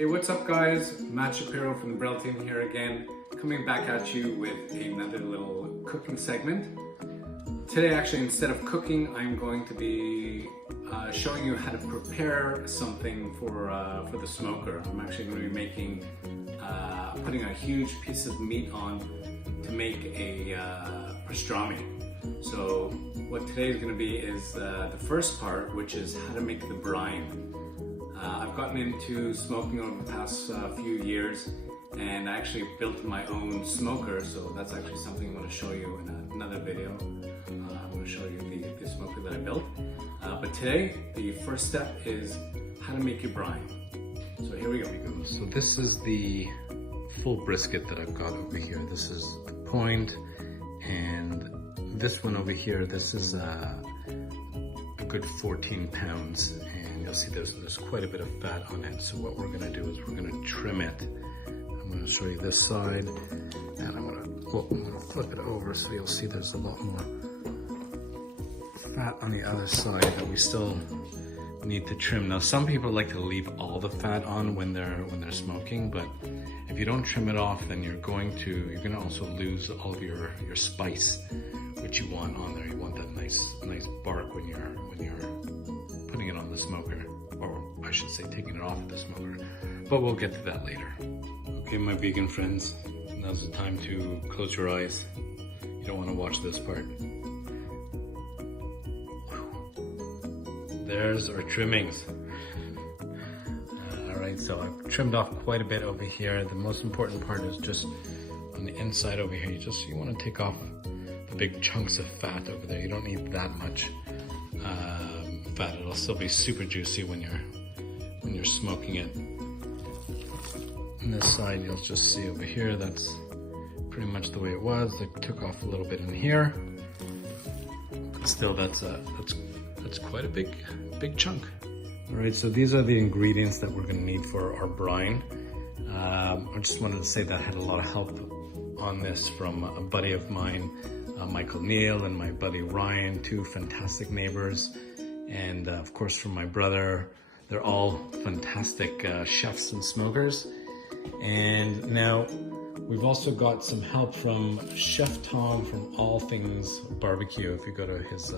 Hey, what's up guys? Matt Shapiro from the BREL team here again, coming back at you with another little cooking segment. Today actually, instead of cooking, I'm going to be showing you how to prepare something for the smoker. I'm actually going to be making, putting a huge piece of meat on to make a pastrami. So what today is going to be is the first part, which is how to make the brine. I've gotten into smoking over the past few years, and I actually built my own smoker, so that's actually something I'm going to show you in another video. I'm going to show you the smoker that I built. But today, the first step is how to make your brine. So here we go. So this is the full brisket that I've got over here. This is the point, and this one over here, this is a good 14 pounds, and you'll see there's quite a bit of fat on it. So what we're gonna do is we're gonna trim it. I'm gonna show you this side, and I'm gonna flip it over so you'll see there's a lot more fat on the other side that we still need to trim. Now some people like to leave all the fat on when they're smoking, but if you don't trim it off, then you're gonna also lose all of your spice, which you want on there. You want that nice bark when you're putting it on the smoker, or I should say taking it off of the smoker, but we'll get to that later. Okay, my vegan friends, now's the time to close your eyes. You don't want to watch this part. There's our trimmings. All right, so I've trimmed off quite a bit over here. The most important part is just on the inside over here. You want to take off the big chunks of fat over there. You don't need that much fat. It'll still be super juicy when you're smoking it. On this side, you'll just see over here, that's pretty much the way it was. I took off a little bit in here. Still, that's quite a big chunk. All right, so these are the ingredients that we're gonna need for our brine. I just wanted to say that I had a lot of help on this from a buddy of mine, Michael Neal, and my buddy Ryan, two fantastic neighbors. And of course from my brother. They're all fantastic chefs and smokers. And now we've also got some help from Chef Tom from All Things Barbecue. If you go to his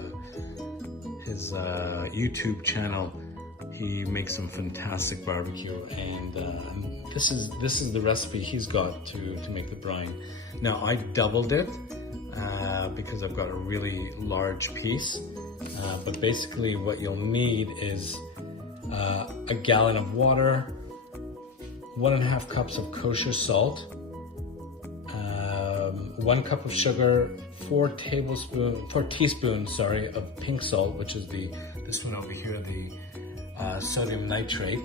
YouTube channel, he makes some fantastic barbecue, and this is the recipe he's got to make the brine. Now I doubled it because I've got a really large piece, but basically what you'll need is a gallon of water, 1.5 cups of kosher salt, 1 cup of sugar, 4 teaspoons of pink salt, which is this one over here, the sodium nitrate.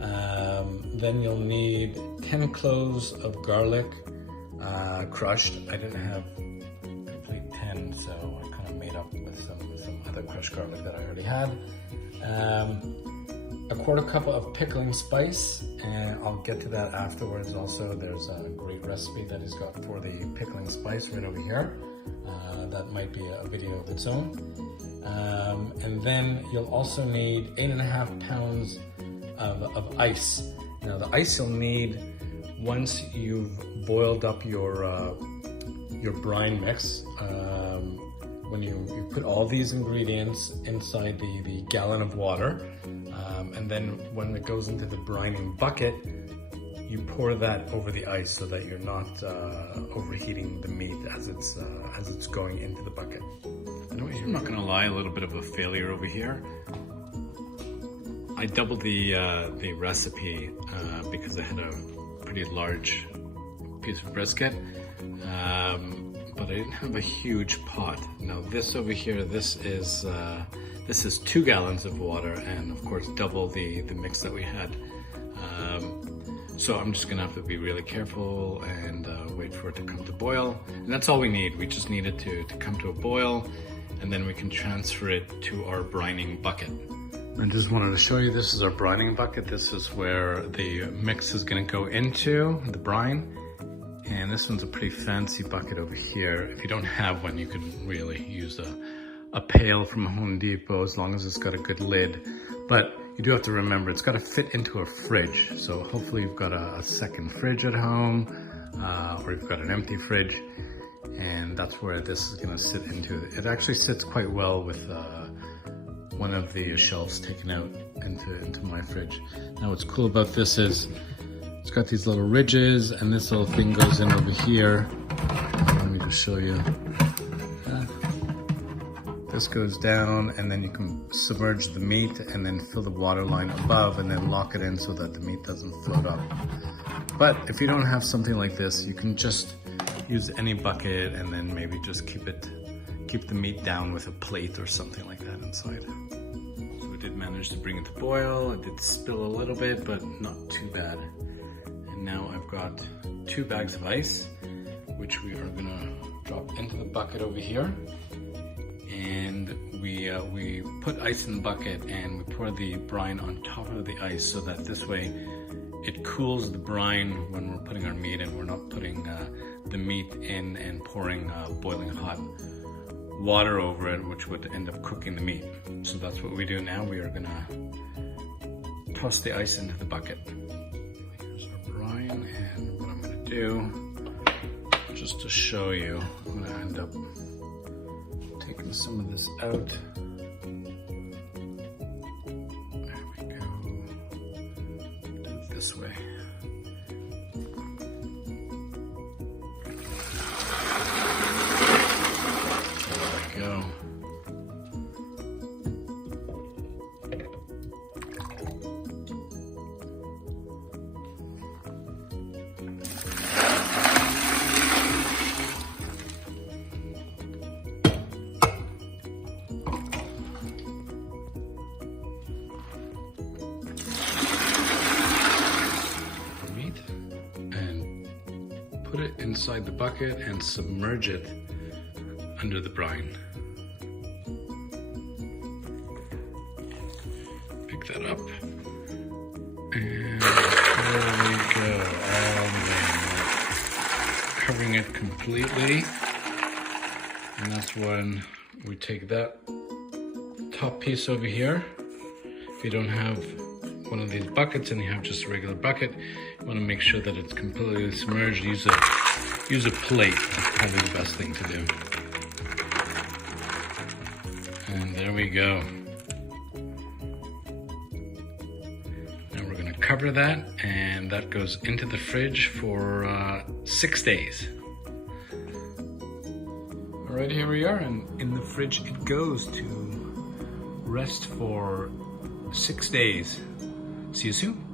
Then you'll need 10 cloves of garlic, crushed. I didn't have complete 10, so I kind of made up with some other crushed garlic that I already had. A 1/4 cup of pickling spice, and I'll get to that afterwards. Also, there's a great recipe that he's got for the pickling spice right over here. That might be a video of its own. And then you'll also need 8.5 pounds of ice. Now the ice you'll need once you've boiled up your brine mix. When you put all these ingredients inside the gallon of water, and then when it goes into the brining bucket, you pour that over the ice so that you're not overheating the meat as it's going into the bucket. Anyways, I'm not gonna lie, a little bit of a failure over here. I doubled the recipe because I had a pretty large piece of brisket, but I didn't have a huge pot. Now this over here, this is 2 gallons of water, and of course double the mix that we had. So I'm just gonna have to be really careful and wait for it to come to boil. And that's all we need. We just need it to come to a boil, and then we can transfer it to our brining bucket. I just wanted to show you, this is our brining bucket. This is where the mix is gonna go into the brine. And this one's a pretty fancy bucket over here. If you don't have one, you can really use a pail from Home Depot, as long as it's got a good lid. But you do have to remember it's got to fit into a fridge. So hopefully you've got a second fridge at home, or you've got an empty fridge, and that's where this is going to sit into. It actually sits quite well with one of the shelves taken out into my fridge. Now what's cool about this is it's got these little ridges, and this little thing goes in over here. Let me just show you. This goes down, and then you can submerge the meat and then fill the water line above and then lock it in so that the meat doesn't float up. But if you don't have something like this, you can just use any bucket and then maybe just keep the meat down with a plate or something like that inside. So we did manage to bring it to boil. It did spill a little bit, but not too bad. And now I've got 2 bags of ice, which we are gonna drop into the bucket over here. And we put ice in the bucket and we pour the brine on top of the ice so that this way it cools the brine when we're putting our meat in. We're not putting the meat in and pouring boiling hot water over it, which would end up cooking the meat. So that's what we do now. We are gonna toss the ice into the bucket. Here's our brine, and what I'm gonna do, just to show you, I'm gonna end up taking some of this out. There we go. Do it this way. There we go. Put it inside the bucket and submerge it under the brine. Pick that up. And there we go. And then covering it completely. And that's when we take that top piece over here. If you don't have one of these buckets and you have just a regular bucket, you want to make sure that it's completely submerged. Use a plate. That's probably the best thing to do. And there we go. Now we're going to cover that, and that goes into the fridge for 6 days. Alright, here we are, and in the fridge it goes to rest for 6 days. See you soon.